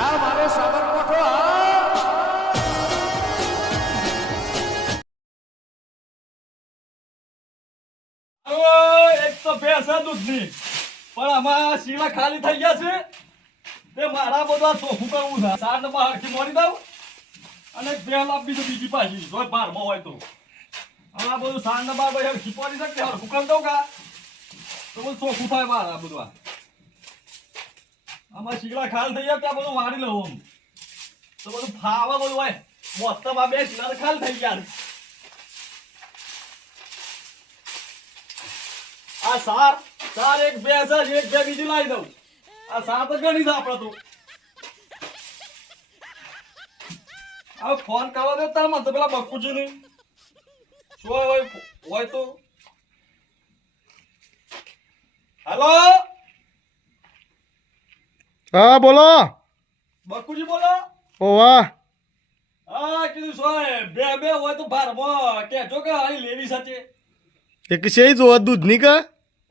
આ મારે સાબરકોઠો ભેંસ જ દૂધની. પણ આમાં શીલા ખાલી થઈ ગયા છે. તે મારા બધા ચોખ્ખું કરવું છે. સાત નંબર હરખી મોડી દઉં અને બે લાપી બીજું બીજી પાછી, જો બારમાં હોય તો. આ બધું સાત નંબર હરખી પડી શકે હરખું કરી દઉં કા? તો બધું ચોખ્ખું થાય બાર આ બધું. આ. આમાં શીલા ખાલી થઈ ગયા, ત્યાં બધું વાળી લઉં તો બધું ફાવા બધું હોય. મોસ્તમાં બે શીગડા ખાલ થઈ ગયા. આ સાર સાર એક, બે સાર એક, બે બીજી લાવી દઉં. આ સાર તો ગણી છે આપણે તો. હવે ફોન કરવા દે તાર મને પેલા બકુજી ની શું હોય હોય તો? હેલો હા બોલો. બકુજી બોલો. ઓવા હા કીધું શું બે બે હોય તો ભારમાં કેજો કે હારી લેવી સાચે એક છે જો દૂધની કે?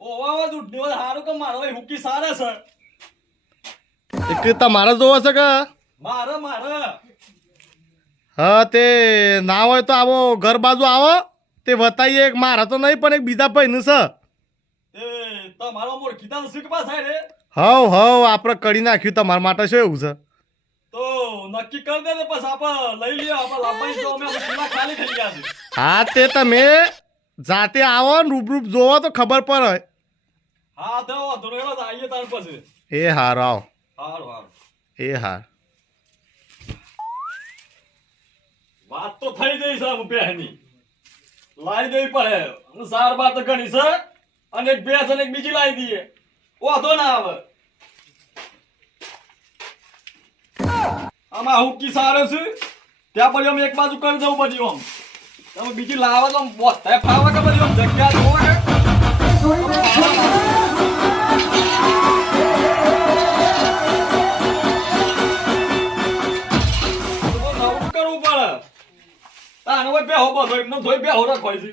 ઓવા હોય દૂધની હારું કે મારો ભાઈ હુકી સારા છે. એક તમારે જોવો છે કે? મારે મારે. હા તે ના હોય તો આવો ઘર બાજુ આવો. તે વતાઈએ એક મારા તો નહીં પણ એક બીજા ભાઈનું છે. એ તમારો મોર કીધા શીખ પાસ થાય રે? હવ હવ આપણે કરી નાખ્યું તમારા માટે શું એવું છે? તો નક્કી કરી દે પછી આપણે લઈ લઈએ આપણે લાંબાઈ તો અમે પેલા ખાલી થઈ ગયા છે હા તે તમે જાતે આવો ને રૂબરૂપ જોવો તો ખબર પડે. હા તો હેડો આવીએ તાર પછી. એ હાર આવ. હાર હાર. એ હાર. વાત તો થઈ ગઈ સાહેબ બેહની. લાવી દેવી પડે. સાર વાત તો ઘણી છે. અને એક ભેંસ અને એક બીજી લાવી દઈએ. વાંધો ના આવે આમાં હુકી સારો છે. ત્યાં પછી અમે એક બાજુ કરી દઉં બધી આમ. તમે બીજી લાવો તો બધા ફાવે કે બધી આમ જગ્યા જોવો કરવું પડે. તાને હોય બેહો બધો એમને ધોઈ બેહો રાખવાય છે.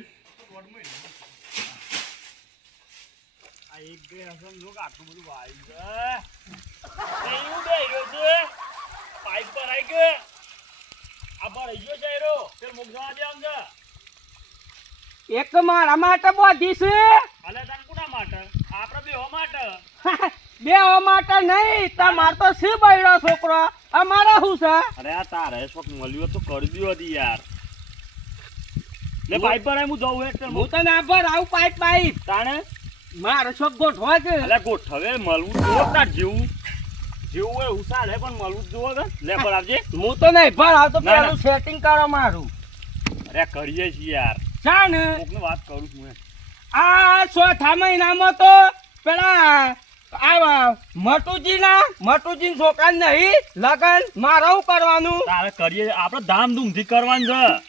એક મારા માટે બોધી છે. બે માટે. નહીં. તમાર તો શું બૈડો છોકરો? અમારે શું છે? અરે આ તારે શોખ મળ્યો તો કરી દ્યો હતી યાર. લે પાઇપ પર હું જઉં એક હું તને ના ભર આવું પાઇપ પાઇપ. તાણે? મારો શોખ ગોઠવા છે અલે ગોઠવે મળવું જો તાર જેવું. જેવું હોય હે પણ મળવું જ જોવો કે લે પર આવજે. હું તો નહીં પણ આવતો. પેલું સેટિંગ કરો મારું. અરે કરીએ છીએ યાર. ચા ને કોકને વાત કરું છું આ ચોથા મહિનામાં તો પેલા આવા મટુજી ના મટુજી છોકરા નહીં લગન મારે શું કરવાનું. તારે કરીએ આપણે ધામધૂમથી કરવાનું છે.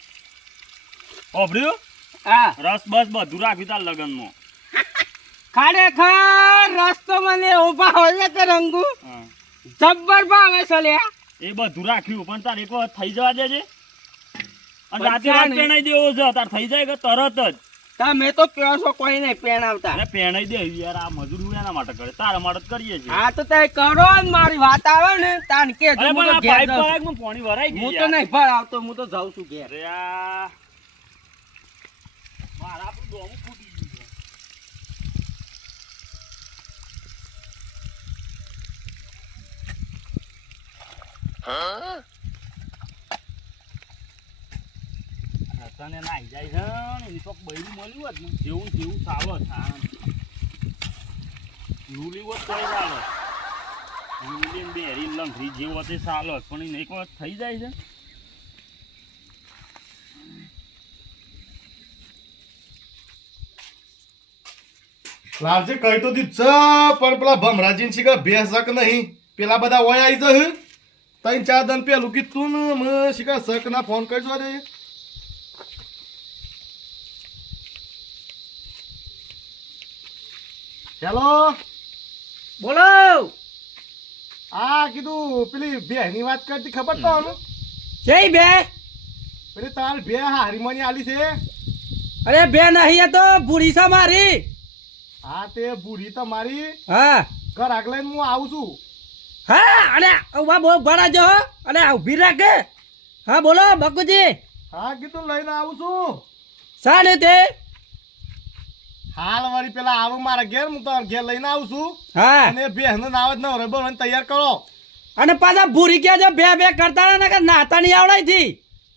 ઓભર્યું હા. રસ બસ બધું રાખ્યું તાર લગનમાં. ખરેખર રસ્તો મને ઊભા હોય કે રંગુ. જબ્બર ભાવે છે લ્યા એ બધું રાખ્યું પણ તાર એક વખત થઈ જવા દેજે. અને રાતે રાત પેણાઈ દેવો છે તાર થઈ જાય કે તરત જ. તમે તો કયો છો કોઈ નહીં પેણાવતા અરે પેણાઈ દે યાર આ મજૂરી એના માટે કરે? તારા માટે કરીએ છીએ. હા તો તે કરો ને મારી વાત આવે ને તાન કે જો હું તો ઘેર જાઉં. પાણી ભરાઈ ગયું હું તો નહીં ભર આવતો હું તો જાઉં છું ઘેર. મારા આપણું ડોમું ફૂટી ગયું છે. રતને નાહી જાય છે ને તો બૈરું મળ્યું જેવું જેવું સાવત હા. લુલી હોત તોય ચાલે. લુલી બેરી પણ થઈ જાય છે. લાલજી, કહી તો દીધ પણ પેલા ભમરાજી શીખર ભેંસ નહીં. પેલા બધા ઓય આવી જશે. ત્રણ ચાર દન પેલું કીધું ને મને શીખર શક ના ફોન કરજો રે હેલો બોલો! આ કીધું પેલી બેની વાત કરતી ખબર તો આનું? જય બે પેલી તાર બે હારીમાની આલી છે અરે બે નહીં એ તો બુઢી છે મારી હા તે બુઢી મારી હા ઘર આગળ હું આવું છું હા અને ઊભા બહુ ભરાજો હો. અને ઊભી રાખે. હા બોલો બકુજી હા કીધું લઈને આવું છું. શા ને તે? હાલ વળી પેલા આવું મારા ઘેર હું તો ઘેર લઈને આવું છું. હા. અને બેહનો નાવ જ ન રબર તૈયાર કરો. અને પાછા ભૂરી ગયા છે બે બે કરતા ને કે નાતા નહીં આવડાયથી.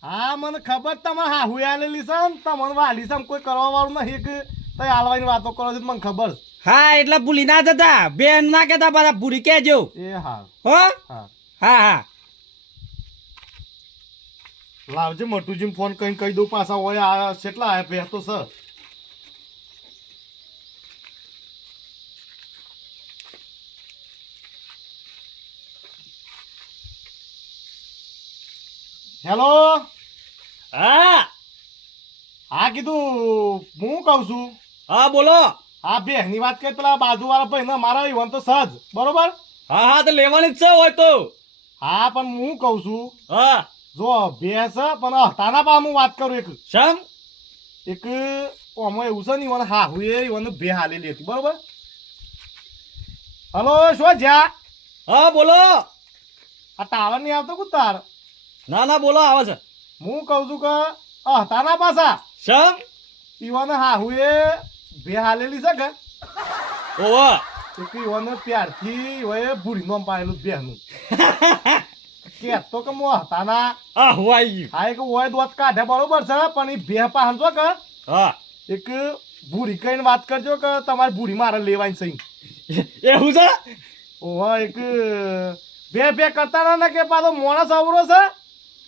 હા મને ખબર તમે હા હું આલેલી છે ને તમને વાલી છે ને કોઈ કરવા વાળું નહીં કે તઈ હાલવાની વાતો કરો છો મને ખબર. હા એટલે ભૂલી ના જતા. બેન ના કેતા પાછા ભૂરી કેજો એ હા. હો? હા. હા હા. લાવજે મટુજી ફોન કઈ કહી દઉં પાછા હોય આ કેટલા આયા તો સર હેલો હા. હા કીધું હું કહું છું? હા બોલો. હા બેહની વાત કરી પેલા બાજુવાળા ભાઈ ને મારા ઈવન તો સજ બરોબર? હા હા તો લેવાની જ છે હોય તો. હા પણ હું કહું છું. હા. જો ભેંસ પણ તાના પા હું વાત કરું એક. શમ? એક આમાં એવું છે ને ઈવન હા હું એ ઈવન બે હાલેલી હતી બરોબર? હલો શું જ્યા? હા બોલો. આ ટાવર નહીં આવતો કુ તાર ના ના બોલો આવે છે. હું કહું છું કે અહ પાસા શમ? ઈવન હા હું એ બે હાલેલી છે કે? ઓવા. એક ઈવન પ્યારથી હોય ભૂરી નોમ પાયેલું બેહનું. કે તો કે મો હતા ના આ હું આ એક હોય દોત કાઢે બરોબર છે પણ એ બે પાહન જો કે હા. એક ભૂરી કઈને વાત કરજો કે તમારી ભૂરી મારે લેવાની છે એવું છે? ઓવા એક બે બે કરતા ના કે પાછો મોણસ અવરો છે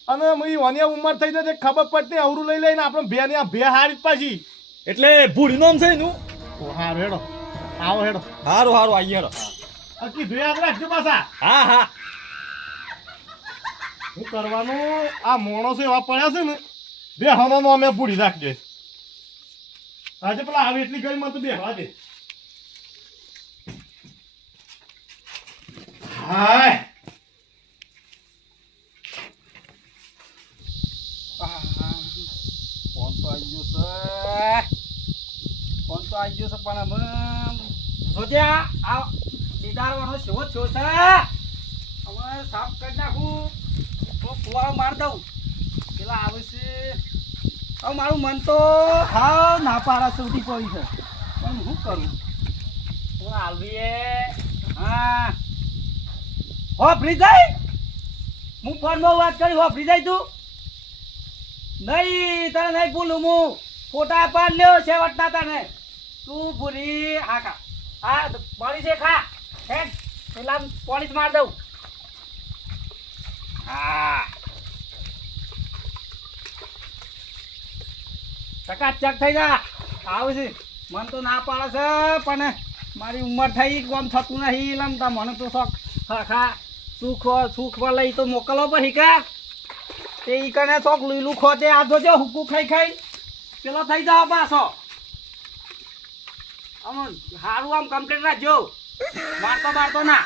અને ઓની ઉંમર થઈ જાય ખબર પડતી અવરું લઈ લઈને આપણે બે ને બે હારી પાછી. એટલે ભૂરી નામ છે એનું? ઓ હા હેડો. આવો હેડો. હારું હારું આઈ હેડો. આ કીધું યાદ રાખજો પાછા. હા હા. શું કરવાનું આ માણસો એવા પડ્યા છે ને બે નો અમે ભૂડી રાખજે આજે પેલા આવી એટલી ગઈ મને તો બેહવા દે. હાય ફોન તો આવી ગયો છે ફોન તો આવી ગયો છે, પણ હવે જોજે આ શેવો છે. હવે સાફ કરી નાખું. હું ફુવારો માર દઉં. પેલા આવે છે. હવે મારું મન તો હા ના પાડા સુધી પડી છે. પણ શું કરું? હું આલવીએ હા. હો ફ્રી હું ફોનમાં વાત કરી, હો ફ્રી જાય તું? નહીં તારે નહીં ભૂલું હું. ફોટા પાડ લ્યો છે વટના તને. તું પૂરી હા ખા. હા પાણી છે, ખા. હે પેલા પાણી માર દઉં. હા. ચકાચક થઈ જા. આવે છે. મને તો ના પાડે છે, પણ મારી ઉંમર થઈ કોમ થતું નહીં લમતા મને તો શોખ. ખા સુખ સુખ લઈ તો મોકલો પછી કા તે ઈ કને શોખ, લીલું ખોતે આ જોજો, હુકુ ખાઈ ખાઈ. પેલો થઈ જાવ પાછો. આમ હારું આમ કમ્પ્લીટ રાખજો. મારતો મારતો ના.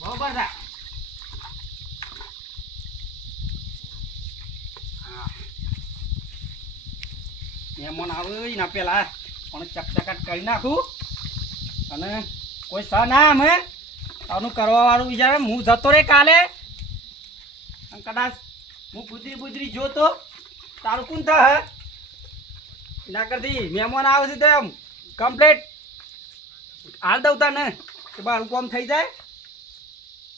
બરોબર હા. મહેમાન આવે ના પેલા. પણ ચકચકાટ કરી નાખું. અને કોઈ સ ના અમે આનું કરવા વાળું વિચારે, હું જતો રે કાલે. કદાચ હું ગુજરી ગુજરી જોતો, તારું કોણ થાય? ના કરતી, મહેમાન આવે છે તો એમ કમ્પ્લેટ હાલ દઉં તને, કે બારું કોમ થઈ જાય.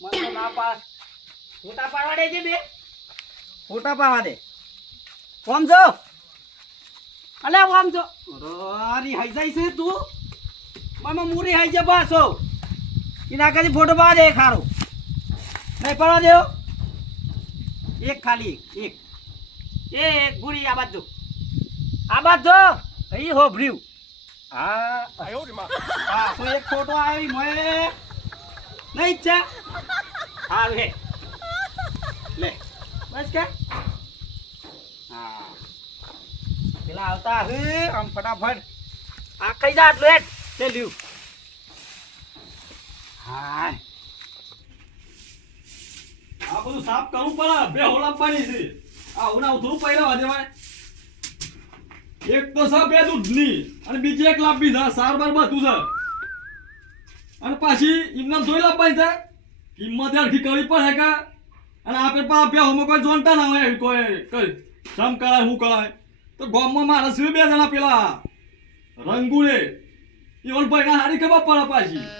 મને ના ફોટા પાડવા દે છે બે. ફોટા પાડવા દે. કોમ જો. અલે કોમ જો. અરે હઈ જાય છે તું. મામા મૂરી હાઈ જાય પાછો. એના ફોટો પા દે ખારો. નહીં પડવા દેવો. એક ખાલી એક. એ એક ગુરી આ બાજુ. આ બાજુ. અહીં હો ભર્યું. હા હા તો એક ફોટો આવી મોએ નહીં ઈચ્છા હા હે. લે. બસ કે? હા. પેલા આવતા હે આમ ફટાફટ. આ કઈ જા આટલું તે લ્યું. હાય. આ બધું સાફ કરવું પડે. બે હોલા પાણી છે. આ ઉના ઉધરું પહેલા ભાઈ. એક તો છે બે અને બીજી એક લાંબી છે. સાર બધું છે. અને પાછી એમને જોઈ લાવવાની છે. કરવી પડે કે? અને આપણે પણ આ બેહોમાં કોઈ જોનતા ના હોય કોઈ કઈ. સમ કરાય હું કરાય. તો ગામમાં મારા સિવાય બે જણા પેલા. રંગુડે ઓલ ભાઈ હારી ખબર પડે પાછી.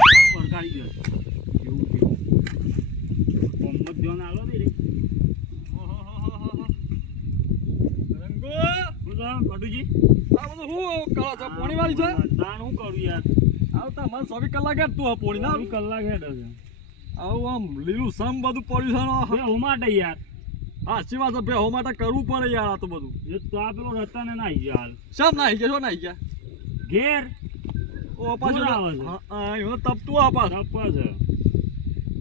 હોય ગયો એવું થયું. મોહમ્મદ જોન આલો દે રે. રંગો! શું છે, ગટુજી? આ બધું હું કરો છો? પોણી વાળી છે? તાણ હું કરું યાર? આવતા મને ચોવીસ કલાક હેડ તું પોણી ના કલાક હેડે હશે આવું આમ લીલું સમ બધું પડ્યું છે હું માટે યાર. સાચી વાત છે હો માટે કરવું પડે યાર આ તો બધું. એ તો આ પેલો રતન નાઈ ગયા હાલ. સબ નાહી ગયા? શું નાહી ગયા? ઘેર. ઓ પાછું. હા, હા, તપતું આ પાછું તપે છે.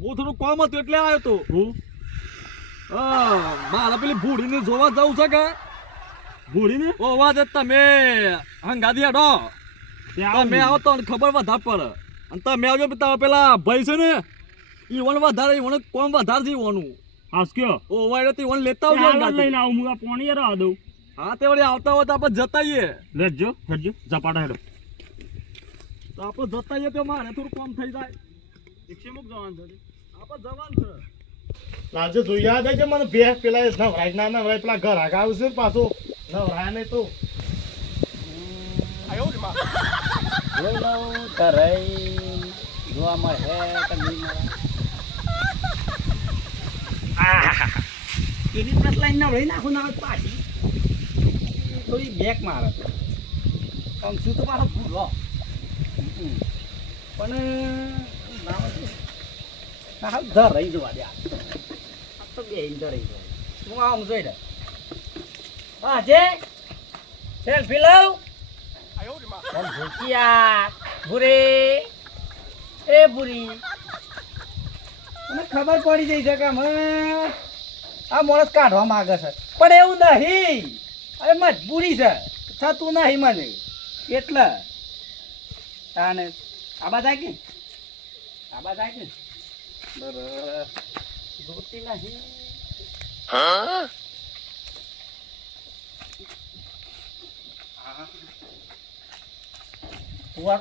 હું થોડું કોમ હતું એટલે આવ્યો તો. હું? હા, મારે પેલી ભૂડીને જોવા જવું છે કે? ભૂડીને? ઓ વાત તમે હંગાદી હેડો. તમે આવો તો ખબર વધારે પડે. અને તમે આવજો તમે પેલા ભાઈ છે ને ઈવન વધારે ઈવન કોમ વધારે છે ઈવોનું હાસ કયો? ઓ તો ઈવન લેતા આવજો લઈને આવું હું આ પોણી દઉં. હા તે વળી આવતા હોય તો આપણે જતાઈએ લેજો હેડજો ઝપાટા હેડો. તો આપણે જતાઈએ તો મારે થોડું કોમ થઈ જાય. રિક્ષે મુક જવાનું છે. આપણે જવાનું છે. લાજે જોઈ યાદ છે મને બે પેલા નવરાય ના નવરાય પેલા ઘર આગળ આવશે પાછો. નવરાય નહીં તો. જોઈ લઉં ધરાઈ જોવા મળે કે નહીં મળે એની પ્રત લાઈન નવડી નાખું ના પાછી થોડી બેક મારે. આમ શું તો પાછો ભૂલો. પણ તો ના હાલ દે. તો બે ધર રહી જવા હું આમ જોઈ લે. હા, જે. સેલ્ફી લઉં. એ ભૂરી. મને ખબર પડી જઈ છે કે આ માણસ કાઢવા માંગે છે. પણ એવું નહીં. અરે, મજબૂરી છે. થતું નહીં મને. એટલે તાને આબા થાય કે? આબા થાય કે? બરાબર. જોતી નહીં તું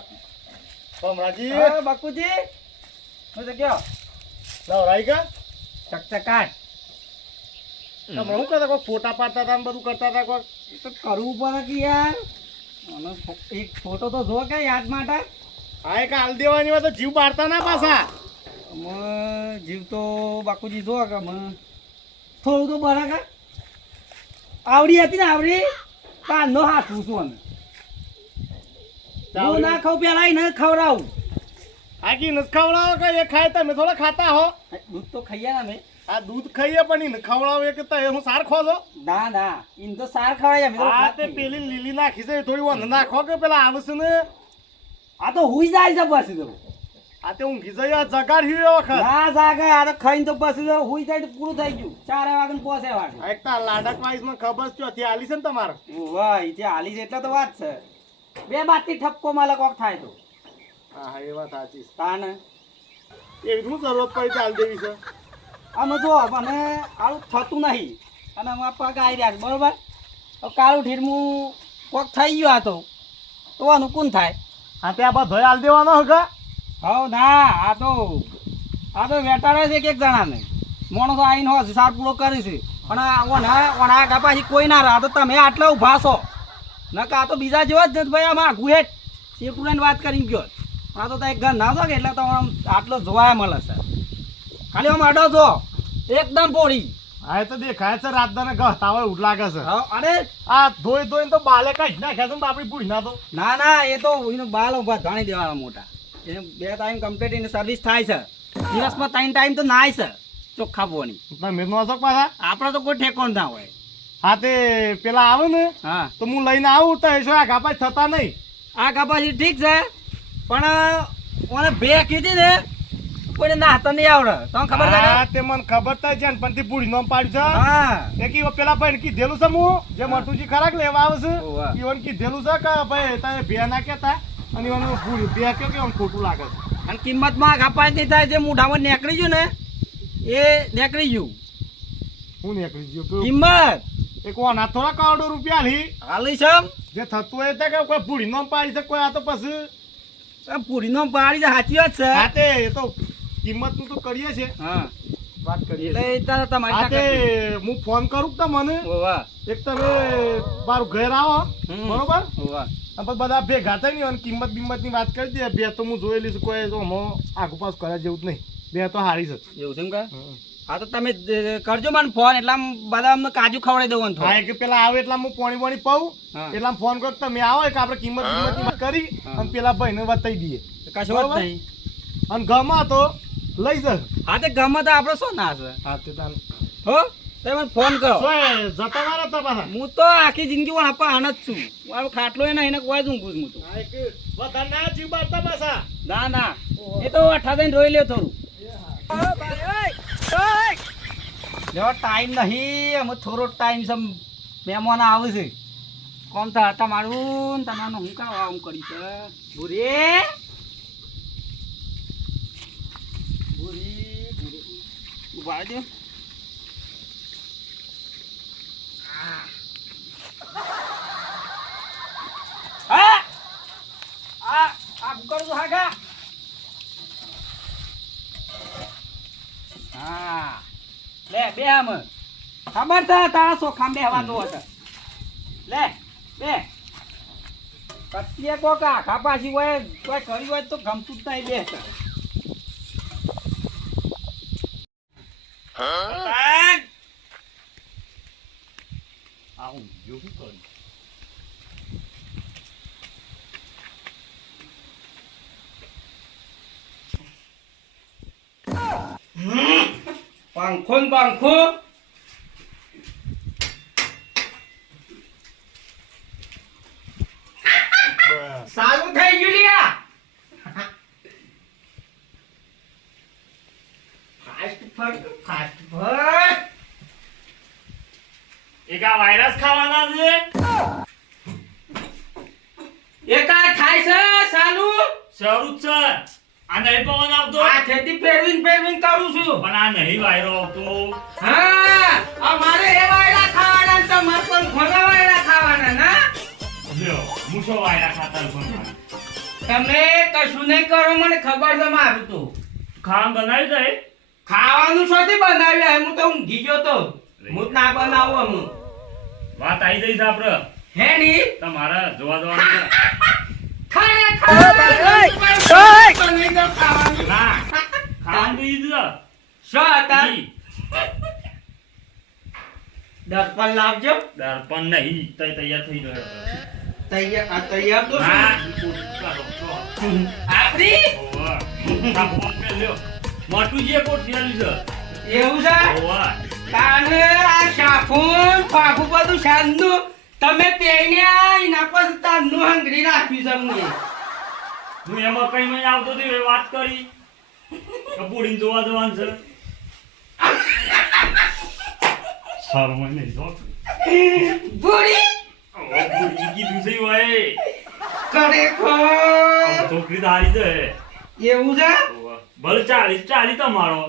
કમરાજી હા બાપુજી. હું તો કયો? નવરાય કા? ચકચકાટ. તમે શું કરતા કોઈ ફોટા પાડતા હતા બધું કરતા હતા? કોઈ તો કરવું પડે કે યાર. અને એક ફોટો તો જો કે યાદ માટે. હા એક હાલ દેવાની હોય તો જીવ બારતા ના પાછા. અમે જીવ તો બાપુજી જો કે અમે થોડું તો બરા કા. આવડી હતી ને આવડી? કાનનો હાથું છું અમે. હું ના ખાવ પેલા ન ખવડાવું. આખી નથી ખવડાવો કે એ ખાય તમે થોડા ખાતા હો દૂધ તો ખાઈએ ને અમે. આ દૂધ ખાઈએ પણ ઈને ખવડાવે કે કે હું સાર ખોજો ના ના એને તો સાર ખવડાય અમે આ તે પેલી લીલી નાખી છે થોડી વંધ નાખો કે પેલા આવશે ને? આ તો હુઈ જાય છે બસ તો. આ તે ઊંઘી જાય જગાડ્યું એ વખત. ના જાગે આ તો ખાઈને તો બસ હુઈ જાય તો પૂરું થઈ ગયું. ચારે વાગન પોસે વાગે. એક તો લાડક વાઈસમાં ખબર છે ચોથી આલી છે ને તમારે? વાહ ઈ આલી છે એટલે તો વાત છે. બે બાતી ઠપકો માં કોક થાય તો. હા હા એ વાત સાચી તાને? એવી શું જરૂરત પડી ચાલ દેવી છે? અમે જો મને આવું થતું નહીં. અને અમારા પગ આવી રહ્યા છે બરાબર? હવે કાળું ઠીરમું કોક થઈ ગયું આ તો. તો આનું થાય? હા ત્યાં બધો હાલ દેવાનો હગા હવ ના આ તો આ તો વેટાડે છે એક એક જણાને માણસો આવીને હોય સાર પૂરો કરે અને પણ આ ઓના ઓના આગા પાછી કોઈ ના રહે. તો તમે આટલા ઊભા છો. નકા આ તો બીજા જેવા જ નથી ભાઈ આમાં આઘું હેઠ. શેકુડાની વાત કરીને ગયો. આ તો એક ઘર ના છો કે એટલે તો આટલો જોવાય મળે છે. ખાલી આમ અડો છો. એકદમ પોળી. હા એ તો દેખાય છે રાતદાને ઘસતા હોય ઉઠ લાગે છે. અરે. આ ધોઈ ધોઈને તો બાલે કાઢી નાખ્યા છે બાપડી ભૂઈ ના તો. ના ના એ તો એનો બાલ ઊભા જાણી દેવાના મોટા. એને બે ટાઈમ કમ્પ્લીટ એની સર્વિસ થાય છે. દિવસમાં ત્રણ ટાઈમ તો નાય છે ચોખ્ખા પોવાની પણ નો છો? પાછા આપણે તો કોઈ ઠેકો ના હોય. હા તે પેલા આવે ને હા. તો હું લઈને આવું તો એસો આ પાછ થતા નહીં? આ કપાસી ઠીક છે પણ મને બે કીધી ને કોઈને નાહતા નહીં આવડે. તમને ખબર છે હા? તે મને ખબર તો છે ને પણ તે બુઢી નોમ પાડ્યું છે. હા. એ કી પેલા ભાઈ કીધેલું છે હું જે મરતુજી ખરાક લેવા આવે છે ઈવન કીધેલું છે કે ભાઈ તારે બે ના કેતા અને ઈવન ભૂલ બે કે કેમ ખોટું લાગે છે. અને કિંમતમાં કપાસ નહીં થાય જે મોઢામાં નીકળી ગયું ને એ નીકળી ગયું. હું નીકળી ગયો? પેલું કિંમત. એક ઓના થોડા કરોડો રૂપિયા લી હાલી છે જે થતું હોય તે કે કોઈ બુઢી નોમ પાડી છે કોઈ આ તો પછી. પૂરીનો પાડી છે સાચી વાત છે. હા તે એ તો કિંમતનું તો કરીએ છે હા. વાત કરીએ એટલે છીએ. એ તારે તમારી હા તે તાકાત હું ફોન કરું તો મને એક તમે મારું ઘર આવો બરોબર? પછી બધા ભેગા થઈ અને કિંમત બિંમતની વાત કરી દે. બે તો હું છે કોઈ તો હમણાં આગુ પાસ કર્યા જેવું જ નહીં. બે તો હારી છે. એવું છે એમ કે? હા તો તમે કરજો મને ફોન એટલે આમ બધા અમને કાજુ ખવડાવી દઉં હા એ કે પેલા આવે એટલે હું પોણી પોણી પાઉં. એટલા ફોન કરો તમે આવો કે આપણે કિંમત બિંમતની કરી અને પેલા ભાઈને બતાવી દઈએ. કશું વાત? નહીં. અને ગમા તો લઈ જા. હા તે ગમે તો આપણે શું ના છે? હા તે તાન હો? તમે મને ફોન કરો. જતા મારા પાછા હું તો આખી જિંદગી પણ આપા આન છું. મારો ખાટલો એ નહીં ને કોઈ જ ઊંઘું છું તો. એક વધારે ના જીવ બારતા પાછા ના ના. એ તો અઠા થઈને રોઈ લ્યો થોડું. જો ટાઈમ નહીં. અમે થોડો ટાઈમ સમ મહેમાન આવે છે. કોમ તો હતા મારું તમારું હું કામ આમ કરી છે. ભૂરી ઊભા દો બે આમ. ખબર છે તારા સોખામ બેહવાતો હતો. લે બે. કત્તીએ કોક આખા પાછી હોય કોઈ કરી હોય તો ગમતું જ નહીં બે આવું બીજું શું કરું પંખો ને પંખો સારું થઈ ગયું લ્યા ફાસ્ટ ફૂડ ફાસ્ટ ફૂડ એકા વાયરસ ખાવાના છે? એકા થાય છે સાલુ? શરૂ છે. આ નહીં પવન આવતો? આ ખેતી ફેરવીને ફેરવીને કરું છું. પણ આ નહીં વાયરો આવતો. હા અમારે એ વાયરા ખાવાના તો તમારે પણ ઘણા વાયરા ખાવાના ના? લ્યો મૂછો વાયરા ખાતા પણ તમે. કશું નહીં કરો મને ખબર છે મારું તો. ખામ બનાવી દે. ખાવાનું શોથી બનાવ્યું હું તો ઊંઘી ગયો તો. હું ના બનાવું હું વાત આવી જઈશ આપડે. હે ની? તમારા જોવા જવાનું. દર્પણ લાવજો. દર્પણ નહીં તૈયાર થઈ ગયો તૈયાર આ તૈયાર તો. આપણી. મોટુજીએ કોટ ફેર્યું છે? એવું છે? તાને આ શાફુન ફાફુ બધું શાનનું તમે પહેર્યા એના પર તારનું હંગરી રાખ્યું છે મુએ હું એમાં કઈ નહીં આવતો હતો એ વાત કરી. કપૂડીને જોવા જવાનું છે. શરમ નહીં જો બુડી ઓ, કીધું છે ભાઈ. ખરેખર? છોકરી તારી છે. એવું છે. ભલે ચાલીસ ચાલી તમારો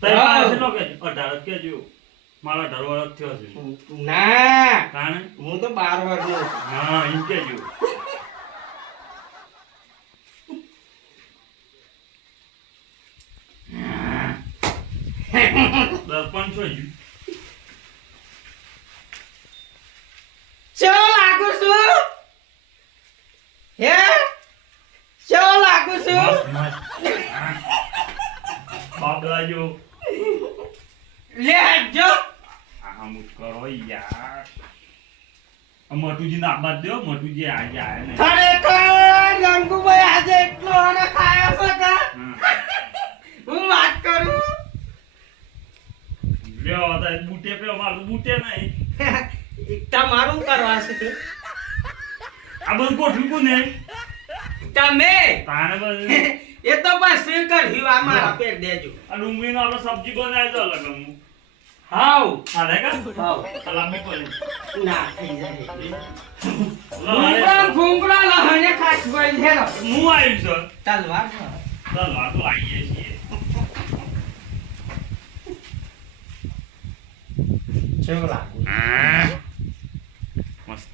તઈ પાસે નો કહેજો. અઢાર જ કહેજો. મારો અઢાર વર્ષ થયો છે. ના. કારણ હું તો બાર વર્ષનો છું. હા એમ કહેજો. દર્પણ છો હજુ ચો લાગુ છું હે ચો લાગુ છું મસ્ત મસ્ત બાબલા જો લે જો આમ કરો યાર આ મોટુજી ના બાદ દો મોટુજી આજે આયા ને ખરેખર લંગુભાઈ આજે એટલો અને ખાયો છે કે હું. વાત કરું? લ્યો તો બૂટે પે મારું બુટે નહીં. તમારું કરવા છે આ આ બધું કો ને તમે? તાણે બસ એ તો બસ કર્યું હિવા મારા પેટ દેજો. આ ડુંગળીનો આપણે સબ્જી બનાવી તો લગનનું હાવ હાલે કા હાવ સલામી કરી ના થઈ જાય લો, ભૂંગળા હાલે. ભૂંગળા લહણે ખાસ બોલ હેરો હું આવ્યું છે તલવાર ચાલ આ તો આવીએ છીએ કેવું લાગુ મસ્ત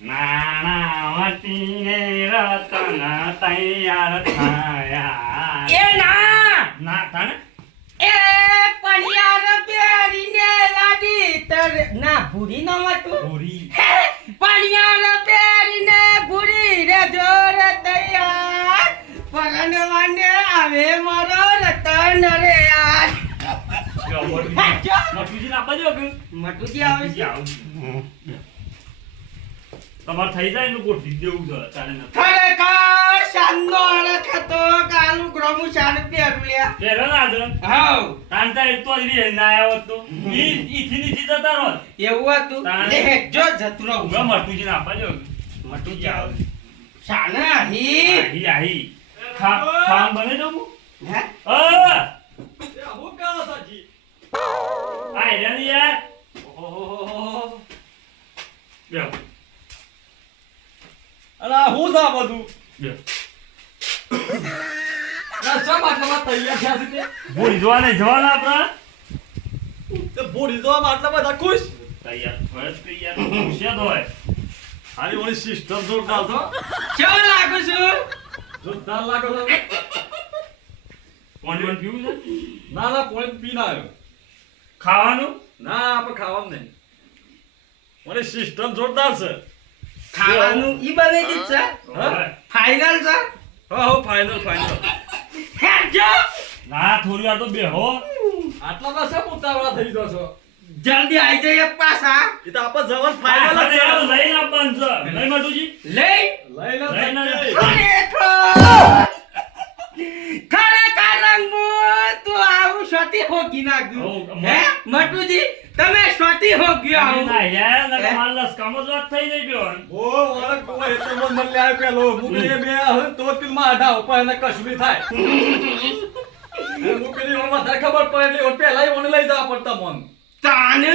નાણાવતીને રતન તૈયાર થયા એ ના ના તાને એ પડિયાર પહેરીને લાડી તર ના ભૂરી ન પૂરી પડિયાર પહેરીને ભૂરી રે જોર તૈયાર. પરણવાને આવે મારો રતન રે યાર. મટુજી ના આપવા મટુજી આવે છે. તમારે થઈ જાય ને ગોઠવી દેવું છે ચાલે ને. ખરેખર શાનનો અડક હતો કાલું ગ્રમું શાન પહેરું લ્યા પેલો ના જ હાવ તાંતા એક તો જ રી ના આવ્યો તો. ઈ ઈથી નીથી જતા રહો. એવું હતું. લે જો જતું રહું. મે મટુજી ના પાજો મટુજી આવ. શાના હી. આહી આહી. ખા ખામ બને જો હું હે? અ એ હું કાલા સાજી આય હેરાન યાર. ઓહોહોહો. આ બધું તૈયાર તે? ભૂલી નહીં જવાના આપણા? તે ભૂલી જવા માટલા બધા ખુશ? તૈયાર ફરજ કરી યાર હોશિયાર હોય. હારી ઓલી સિસ્ટમ જોરદાર છો કેવો લાગુ છું? જોરદાર લાગો છો. પાણી પીવું છે? ના ના પોઈન્ટ પી ના આવ્યો. ખાવાનું? ના આપણે ખાવાનું નહીં. ઓલી સિસ્ટમ જોરદાર છે. ખાવાનું ઈ બને જ છે હવે. ફાઇનલ છે? હો હો ફાઇનલ ફાઇનલ હેજો ના થોડી વાર તો બેહો. આટલા પાસે શા ઉતાવળા થઈ જાઓ છો? જલ્દી આવી જઈએ પાછા. એ તો આપણે જવાનું છે. લઈને આપવાનું છે. લઈ મટુજી લઈ. લઈ. લઈ લો. ખરેખર ખરેખર રંગુ તું આવું સ્વતી હોગી નાખ્યું હો, હે મટુજી તમે સ્વતી હોગ્યો આવું. ના યાર નકર માલસ મારે જ વાત થઈ જાય ગયો. ઓ ઓળખ કોઈ એટલે મન મન લે આવ્યો પેલો મુકલી બે તો તિલમાં આડા ઉપર એને કશ્મીર થાય. મુકલી ઓમાં વધારે ખબર પડે એટલે પહેલા ઓને લઈ જવા પડતા મન. તાન? એ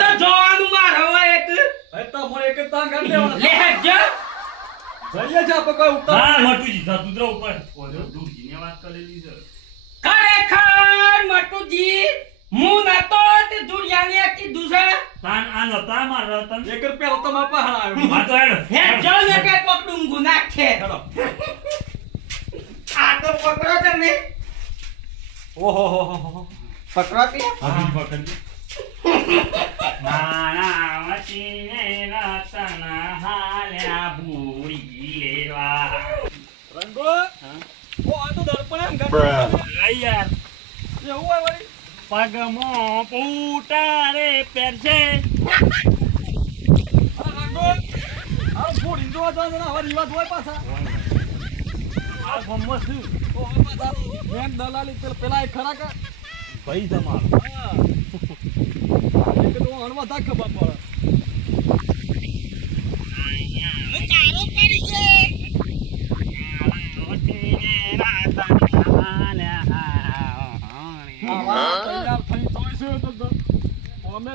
તો જોવાનું માર હવે એક. એ તો મને એક તાંગ કરી લેવાના લે જ જઈએ જા આપણે કોઈ હા ના મટુજી ધતુદ્ર ઉપર. દૂર જીને વાત કરેલી છે. ખરેખર મટુજી હું નતો તે દુનિયાને આખી છે. તાન આ નતા મારા રતન. એક રૂપિયા તો મારા પહાડ આવ્યો. હા તો હેડ. હે જો ને કે પકડું ગુનાહ છે. આ તો પકડો તમે. ઓહો હો હો હો પકડો કે? હા પકડ નાના વચીને રતન હાલ્યા ભૂરી લેવા. રંગો? ઓ આ તો દર્પણ એમ ગમે યાર એવું હોય વળી? પગમો પૂટારે પહેરશે આ આ ફોડી જોવા જવાના હવે રિવાજ પાછા. આ ગમો શું? ઓ હવે પાછા બેંક દલાલી પેલા ખરા કે? ભાઈ તમારો ખબર પડે આવા તૈયાર થઈ જોઈશું તો તો. અમે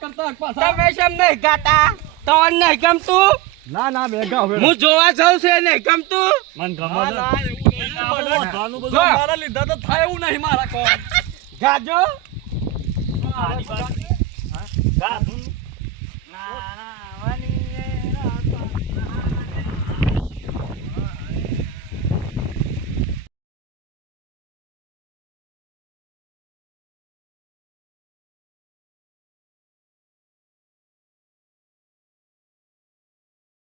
કરતા પાછા. તમે કેમ નહીં ગાતા? તો નહીં ગમતું? ના ના ભેગા હવે હું જોવા જાઉં છે નહીં ગમતું? મન ગમો ના, ના, એવું નહીં. બધાનું બધું મારા લીધા તો થાય એવું નહીં મારા કોમ ગાજો? આની